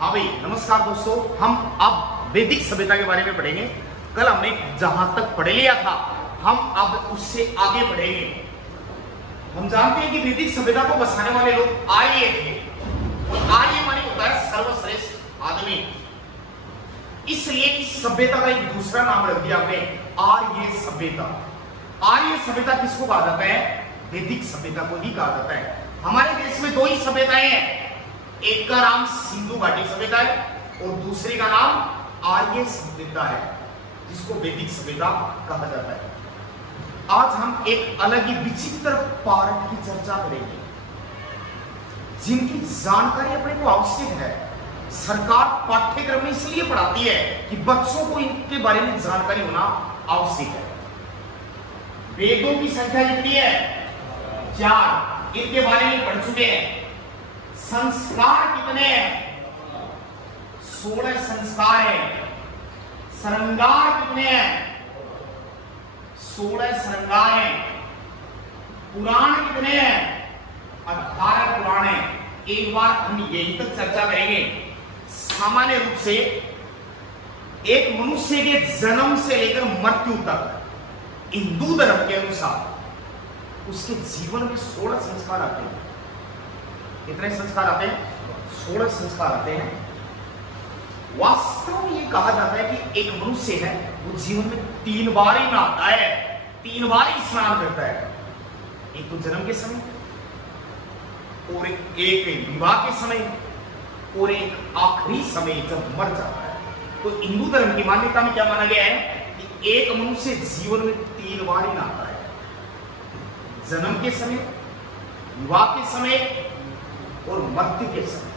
हाँ भाई नमस्कार दोस्तों, हम अब वैदिक सभ्यता के बारे में पढ़ेंगे। कल हमने जहां तक पढ़ लिया था हम अब उससे आगे बढ़ेंगे। हम जानते हैं कि वैदिक सभ्यता को बसाने वाले लोग आर्य थे और आर्य माने होता है सर्वश्रेष्ठ आदमी। इसलिए इस सभ्यता का एक दूसरा नाम रख दिया आपने, आर्य सभ्यता। आर्य सभ्यता किसको कहा जाता है? वैदिक सभ्यता को ही कहा जाता है। हमारे देश में दो ही सभ्यताएं हैं, एक का नाम सिंधु घाटी सभ्यता है और दूसरे का नाम आर्य सभ्यता है, जिसको वैदिक सभ्यता कहा जाता है। आज हम एक अलग ही विचित्र पार्ट की चर्चा करेंगे, जिनकी जानकारी अपने को आवश्यक है। सरकार पाठ्यक्रम में इसलिए पढ़ाती है कि बच्चों को इनके बारे में जानकारी होना आवश्यक है। वेदों की संख्या कितनी है? 4। इनके बारे में पढ़ चुके हैं। संस्कार कितने हैं? 16 संस्कार हैं। श्रृंगार कितने हैं? 16 श्रृंगार हैं। पुराण कितने हैं? 18 पुराण हैं। एक बार हम यही तक चर्चा करेंगे। सामान्य रूप से एक मनुष्य के जन्म से लेकर मृत्यु तक हिंदू धर्म के अनुसार उसके जीवन में 16 संस्कार आते हैं। कितने संस्कार आते हैं? 16 संस्कार आते हैं। वास्तव में ये कहा जाता है कि एक मनुष्य है वो जीवन में 3 बार ही नहाता है, 3 बार ही स्नान करता है। एक तो जन्म के समय और एक विवाह के समय और एक आखिरी समय जब मर जाता है। तो हिंदू धर्म की मान्यता में क्या माना गया है कि एक मनुष्य जीवन में 3 बार ही नहाता है, जन्म के समय, विवाह के समय और मृत्यु के समय।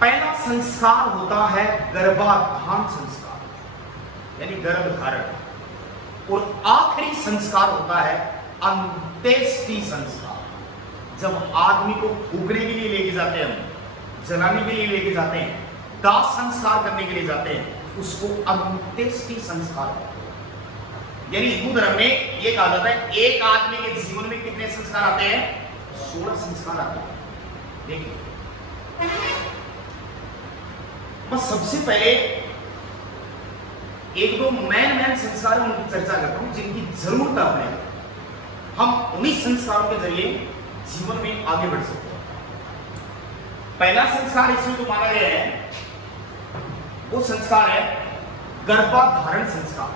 पहला संस्कार होता है गर्भाधान संस्कार, यानी गर्भ धारण, और आखिरी संस्कार होता है अंत्येष्टि संस्कार। जब आदमी को फूकने के लिए लेके जाते हैं, हम जलाने के लिए लेके जाते हैं, दाह संस्कार करने के लिए जाते हैं, उसको अंत्येष्टि संस्कार कहते हैं। यानी हिंदू धर्म में यह कहा जाता है एक आदमी के जीवन में कितने संस्कार आते हैं? 16 संस्कार आते हैं। देखिए, बस सबसे पहले एक दो मैन संस्कार उनकी चर्चा करता हूं जिनकी जरूरत है। हम उन्हीं संस्कारों के जरिए जीवन में आगे बढ़ सकते हैं। पहला संस्कार इसमें जो माना गया है वो संस्कार है गर्भधारण संस्कार,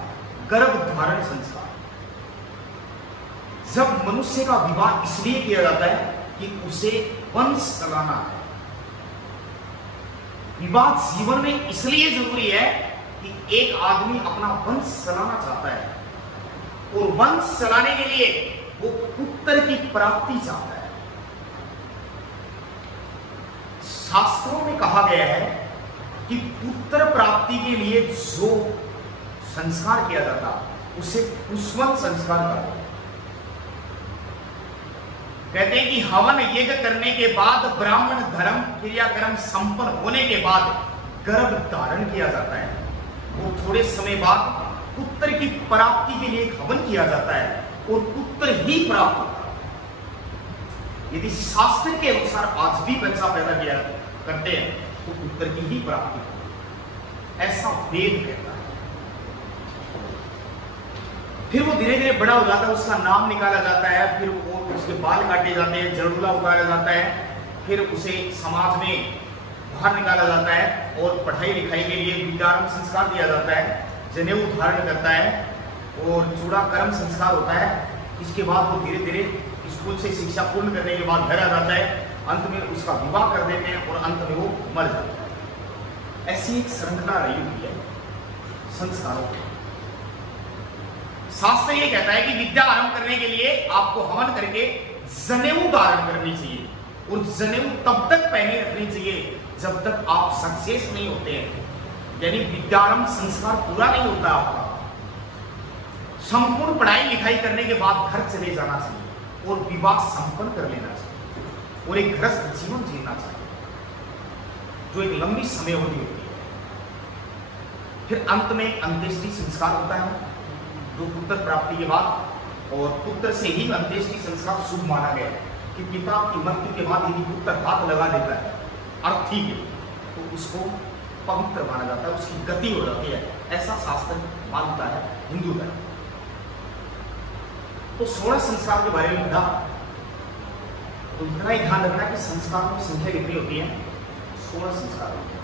गर्भधारण संस्कार। जब मनुष्य का विवाह इसलिए किया जाता है कि उसे वंश चलाना है। विवाह जीवन में इसलिए जरूरी है कि एक आदमी अपना वंश चलाना चाहता है और वंश चलाने के लिए वो पुत्र की प्राप्ति चाहता है। शास्त्रों में कहा गया है कि पुत्र प्राप्ति के लिए जो संस्कार किया जाता उसे पुष्पन संस्कार कहते हैं। कहते हैं कि हवन यज्ञ करने के बाद, ब्राह्मण धर्म क्रियाक्रम संपन्न होने के बाद गर्भ धारण किया जाता है। वो थोड़े समय बाद पुत्र की प्राप्ति के लिए एक हवन किया जाता है और पुत्र ही प्राप्त होता है। यदि शास्त्र के अनुसार आज भी बच्चा पैदा किया करते हैं तो पुत्र की ही प्राप्ति होती है, ऐसा वेद कहता है। फिर वो धीरे धीरे बड़ा हो जाता है, उसका नाम निकाला जाता है, फिर वो उसके बाल काटे जाते हैं, जड़ूला उतारा जाता है, फिर उसे समाज में बाहर निकाला जाता है और पढ़ाई लिखाई के लिए विद्यारंभ संस्कार दिया जाता है, जनेऊ धारण करता है और चूड़ाकर्म संस्कार होता है। इसके बाद वो धीरे धीरे स्कूल से शिक्षा पूर्ण करने के बाद घर आ जाता है, अंत में उसका विवाह कर देते हैं और अंत में वो मर जाता है। ऐसी एक श्रृंखला रही हुई है संस्कारों की। शास्त्र ये कहता है कि विद्या आरंभ करने के लिए आपको हवन करके जनेऊ धारण करनी चाहिए और जनेऊ तब तक पहने रखनी चाहिए जब तक आप सक्सेस नहीं होते हैं, यानी विद्यारंभ संस्कार पूरा नहीं होता आपका। संपूर्ण पढ़ाई लिखाई करने के बाद घर चले जाना चाहिए और विवाह संपन्न कर लेना चाहिए और एक गृहस्थ जीवन जीना चाहिए जो एक लंबी समय होती है। फिर अंत में अंत्येष्टि संस्कार होता है जो पुत्र प्राप्ति के बाद, और पुत्र से ही अंत्येष्टि संस्कार शुभ माना गया कि पिता की मृत्यु के बाद यदि पुत्र हाथ लगा देता है अर्थी में, तो उसको पवित्र माना जाता है, उसकी गति हो जाती है, ऐसा शास्त्र मानता है हिंदू धर्म। तो 16 संस्कार के बारे में लिखा, तो इतना ही ध्यान रखना कि संस्कारों की संख्या कितनी होती है, 16 संस्कार होती है।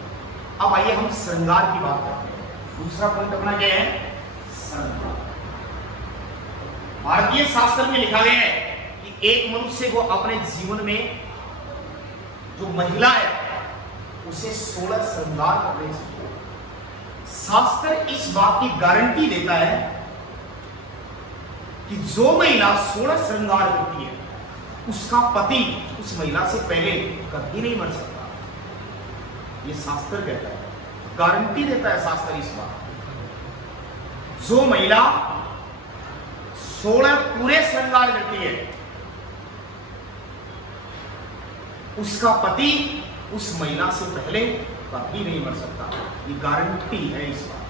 अब आइए हम श्रृंगार की बात करते हैं। दूसरा पॉइंट अपना क्या है, श्रृंगार। भारतीय शास्त्र में लिखा गया है कि एक मनुष्य को अपने जीवन में जो महिला है उसे 16 श्रृंगार करने चाहिए। शास्त्र इस बात की गारंटी देता है कि जो महिला 16 श्रृंगार करती है उसका पति उस महिला से पहले कभी नहीं मर सकता। ये शास्त्र कहता है, गारंटी देता है शास्त्र इस बात। जो महिला 16 पूरे श्रृंगार करती है उसका पति उस महिला से पहले कभी नहीं मर सकता। ये गारंटी है इस बात।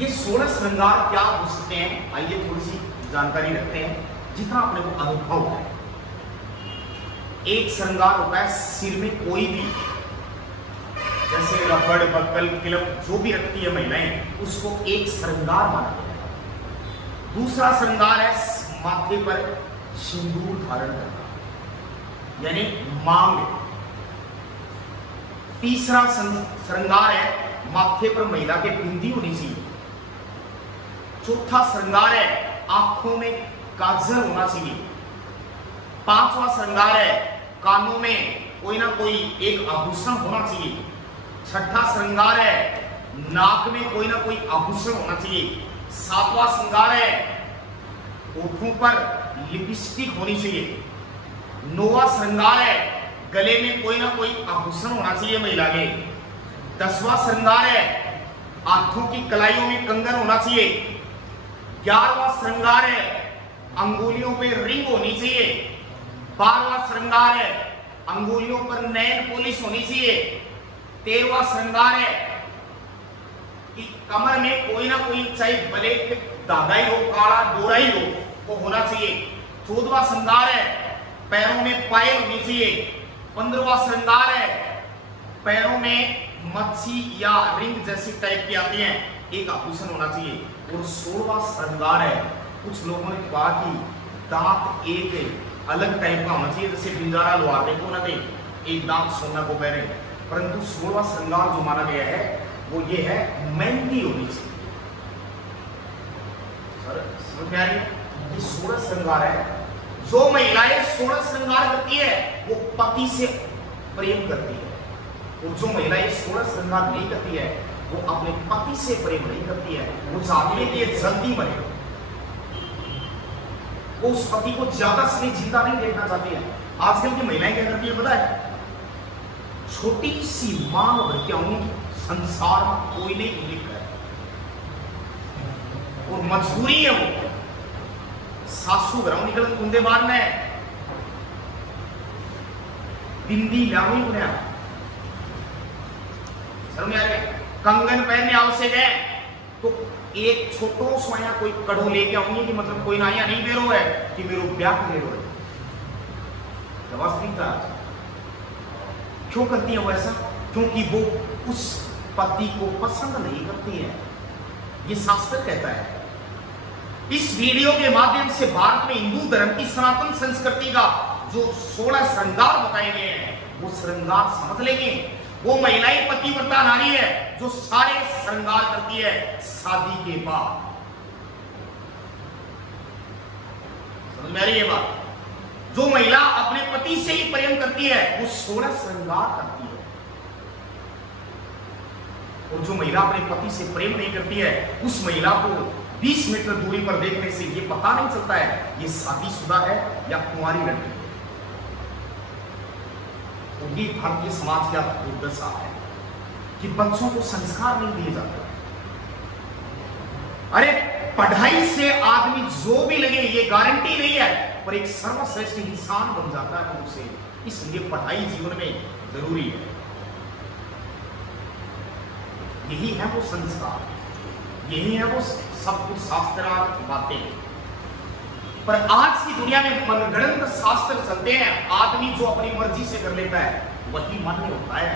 ये 16 श्रृंगार क्या हो सकते हैं, आइए थोड़ी सी जानकारी रखते हैं जितना अपने को अनुभव है। एक श्रृंगार होता है सिर में कोई भी, जैसे रबड़, बक्कल, क्लिप जो भी रखती है महिलाएं, उसको एक श्रृंगार माना गया है। दूसरा श्रृंगार है माथे पर सिंदूर धारण करना, यानी मांग। तीसरा श्रृंगार है माथे पर महिला के बिंदी होनी चाहिए। चौथा श्रृंगार है आंखों में काजल होना चाहिए। पांचवा श्रृंगार है कानों में कोई ना कोई एक आभूषण होना चाहिए। छठा श्रृंगार है नाक में कोई ना कोई आभूषण होना चाहिए। सातवां श्रृंगार है होठों पर लिपस्टिक होनी चाहिए। नौवां श्रृंगार है गले में कोई ना कोई आभूषण होना चाहिए महिला के। 10वां श्रृंगार है हाथों की कलाइयों में कंगन होना चाहिए। 11वां श्रृंगार है अंगुलियों पे रिंग होनी चाहिए। 12वां श्रृंगार है अंगुलियों पर नेल पॉलिश होनी चाहिए। 13वां श्रृंगार है कि कमर में कोई ना कोई, चाहे ब्लैक धागा ही हो, काला डोरा ही हो, वो होना चाहिए। 14वां श्रृंगार है पैरों में पायल होनी चाहिए। 15वां श्रृंगार है पैरों में मच्छी या रिंग जैसी टाइप की आती है, एक आभूषण होना चाहिए। और 16वां श्रृंगार है, कुछ लोगों ने कहा कि दांत एक अलग टाइप का होना चाहिए, जैसे बिंजारा लोहार देखो ना, एक दांत सोना को पहने। परंतु 16वां श्रृंगार जो माना गया है वो ये है मेहंदी होनी चाहिए। समझ में आ रही है? ये 16 श्रृंगार है। जो महिलाएं 16 श्रृंगार करती है वो पति से प्रेम करती है, और जो महिलाएं 16 श्रृंगार नहीं करती है वो अपने पति से प्रेम नहीं करती है। वो चाहती है कि ये जल्दी मरे, वो उस पति को ज्यादा समय जिंदा नहीं देखना चाहती है। आजकल की महिलाएं क्या करती है पता है, छोटी सी मांग भर के आऊंगी, संसार में कोई नहीं लिख है, और मजबूरी है वो सासू घरों निकल कुंदे बार में बिंदी लावी उन्हें समझ आ रही, कंगन पहनने आवश्यक है, तो एक छोटो सोया कोई कड़ो लेके आऊंगी कि मतलब कोई ना या नहीं बेरो है कि मेरे ब्याह कर रो है। वास्तविकता क्यों करती है वो ऐसा? क्योंकि वो उस पति को पसंद नहीं करती है। ये शास्त्र कहता है। इस वीडियो के माध्यम से भारत में हिंदू धर्म की सनातन संस्कृति का जो 16 श्रृंगार बताए गए हैं वो श्रृंगार समझ लेंगे। वो महिलाएं पतिव्रता नारी है जो सारे श्रृंगार करती है शादी के बाद। समझ में आ रही है बात? जो महिला अपने पति से ही प्रेम करती है वो 16 श्रृंगार करती है, और जो महिला अपने पति से प्रेम नहीं करती है उस महिला को 20 मीटर दूरी पर देखने से ये पता नहीं चलता है ये शादीशुदा है या कुंवारी लड़की है। और ये भारतीय समाज का दुर्दशा है कि बच्चों को संस्कार नहीं दिए जाते। अरे पढ़ाई से आदमी जो भी लगे ये गारंटी नहीं है, पर एक सर्वश्रेष्ठ इंसान बन जाता है उसे, इसलिए पढ़ाई जीवन में जरूरी है। यही है वो संस्कार, यही है वो सब कुछ शास्त्रार्थ बातें। पर आज की दुनिया में मनगढ़ंत शास्त्र चलते हैं। आदमी जो अपनी मर्जी से कर लेता है वही मान्य होता है।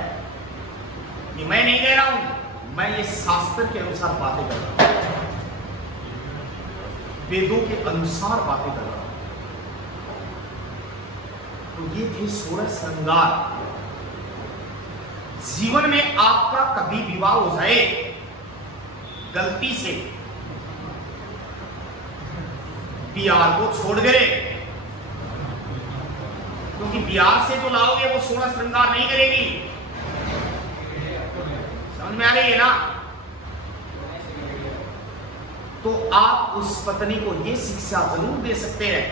ये मैं नहीं कह रहा हूं, मैं ये शास्त्र के अनुसार बातें कर रहा हूं, वेदों के अनुसार बातें कर रहा हूं। तो ये थे 16 श्रृंगार। जीवन में आपका कभी विवाह हो जाए गलती से, बिहार को छोड़ गए, क्योंकि बिहार से जो लाओगे वो 16 श्रृंगार नहीं करेगी। समझ में आ रही है ना? तो आप उस पत्नी को ये शिक्षा जरूर दे सकते हैं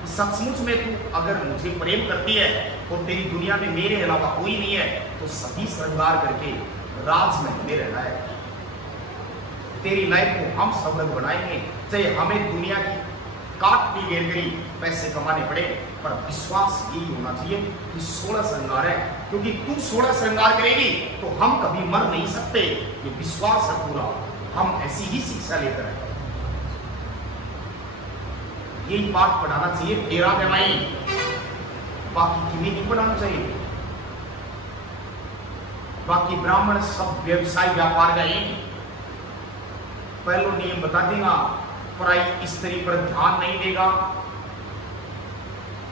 कि सचमुच में तू अगर मुझे प्रेम करती है और तेरी दुनिया में मेरे अलावा कोई नहीं है तो सभी श्रृंगार करके राजमहल में रहना है। तेरी लाइफ को हम समृद्ध बनाएंगे, चाहे हमें दुनिया की काट भी घेर गई पैसे कमाने पड़े, पर विश्वास यही होना चाहिए कि 16 श्रृंगार है, क्योंकि तू 16 श्रृंगार करेगी तो हम कभी मर नहीं सकते। ये विश्वास है पूरा, हम ऐसी ही शिक्षा लेकर आए। यही पाठ पढ़ाना चाहिए डेरा बेमाई, बाकी किन्हीं नहीं पढ़ाना चाहिए। बाकी ब्राह्मण सब व्यवसाय व्यापार गए। पहला नियम बता देगा, पराई स्त्री पर ध्यान नहीं देगा।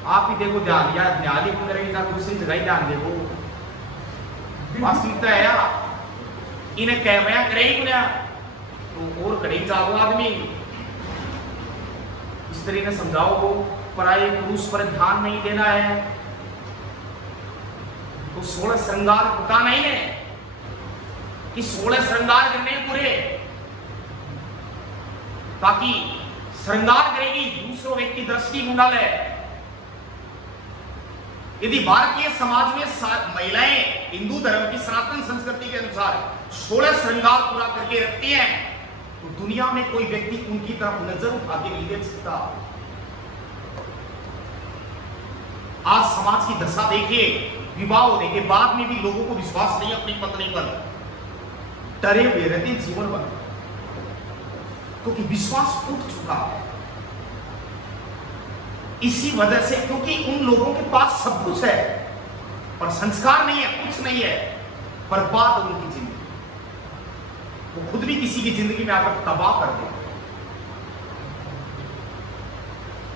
आप ही देखो, ध्यान या न्यायालय को करेगा, दूसरी जगह ध्यान देखो। वास्तविकता है यार, इन्हें कह बया करेगी तो और करे जाओ आदमी। स्त्री ने समझाओ वो पराई पुरुष पर ध्यान नहीं देना है, तो 16 श्रृंगार बता नहीं है कि 16 श्रृंगार करने पूरे, ताकि श्रृंगार करेगी दूसरों व्यक्ति दृष्टि मुंडल है। यदि भारतीय समाज में महिलाएं हिंदू धर्म की सनातन संस्कृति के अनुसार 16 श्रृंगार पूरा करके रखती हैं, तो दुनिया में कोई व्यक्ति उनकी तरफ नजर उठा के नहीं देख सकता। आज समाज की दशा देखिए, विवाह होने के बाद में भी लोगों को विश्वास नहीं अपनी पत्नी पर, डरे हुए रहते जीवन भर, क्योंकि विश्वास टूट चुका है। इसी वजह से, क्योंकि उन लोगों के पास सब कुछ है पर संस्कार नहीं है, कुछ नहीं है, बर्बाद उनकी जिंदगी, वो खुद भी किसी की जिंदगी में आकर तबाह कर दे।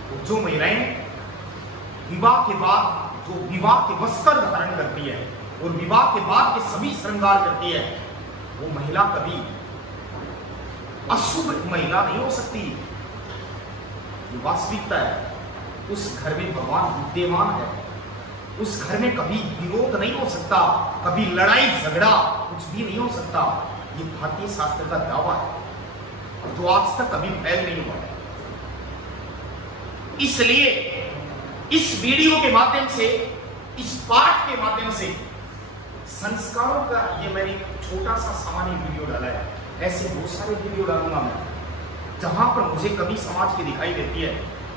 तो जो महिलाएं विवाह के बाद जो विवाह के वस्त्र धारण करती है और विवाह के बाद के सभी श्रृंगार करती है, वो महिला कभी अशुभ महिला नहीं हो सकती। ये वास्तविकता है। उस घर में भगवान विद्यमान है, उस घर में कभी विरोध नहीं हो सकता, कभी लड़ाई झगड़ा कुछ भी नहीं हो सकता। ये भारतीय शास्त्र का दावा है जो आज तक कभी फैल नहीं हुआ है। इसलिए इस वीडियो के माध्यम से, इस पाठ के माध्यम से संस्कारों का ये मैंने छोटा सा सामान्य वीडियो डाला है। ऐसे बहुत सारे वीडियो डालूंगा मैं, जहां पर मुझे कमी समाज की दिखाई देती है।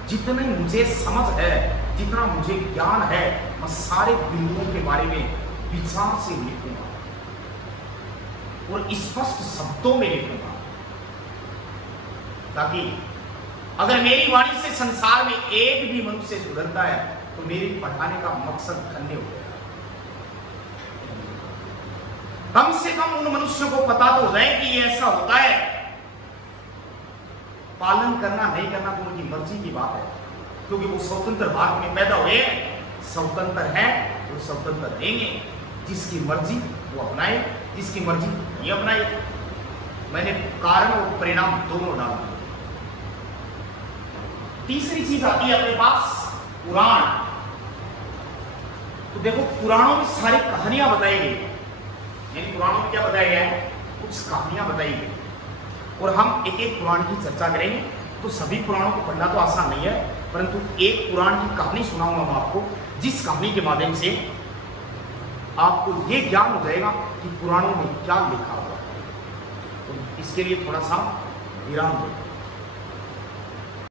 जितने मुझे समझ है, जितना मुझे ज्ञान है, मैं सारे बिंदुओं के बारे में विचार से लिखूंगा और स्पष्ट शब्दों में लिखूंगा, ताकि अगर मेरी वाणी से संसार में एक भी मनुष्य सुधरता है तो मेरे पढ़ाने का मकसद धन्य हो गया। कम से कम उन मनुष्यों को पता तो हो जाए कि ये ऐसा होता है। पालन करना नहीं करना तो उनकी मर्जी की बात है, क्योंकि वो स्वतंत्र भारत में पैदा हुए, स्वतंत्र है, वो स्वतंत्र रहेंगे। जिसकी मर्जी वो अपनाए, जिसकी मर्जी नहीं अपनाए। मैंने कारण और परिणाम दोनों डाल दिए। तीसरी चीज आती है अपने पास पुराण। तो देखो, पुराणों में सारी कहानियां बताई गई, यानी पुराणों में क्या बताया गया है, कुछ कहानियां बताई गई, और हम एक एक पुराण की चर्चा करेंगे। तो सभी पुराणों को पढ़ना तो आसान नहीं है, परंतु एक पुराण की कहानी सुनाऊंगा मैं आपको, जिस कहानी के माध्यम से आपको ये ज्ञान हो जाएगा कि पुराणों में क्या लिखा हुआ है। तो इसके लिए थोड़ा सा विराम दो।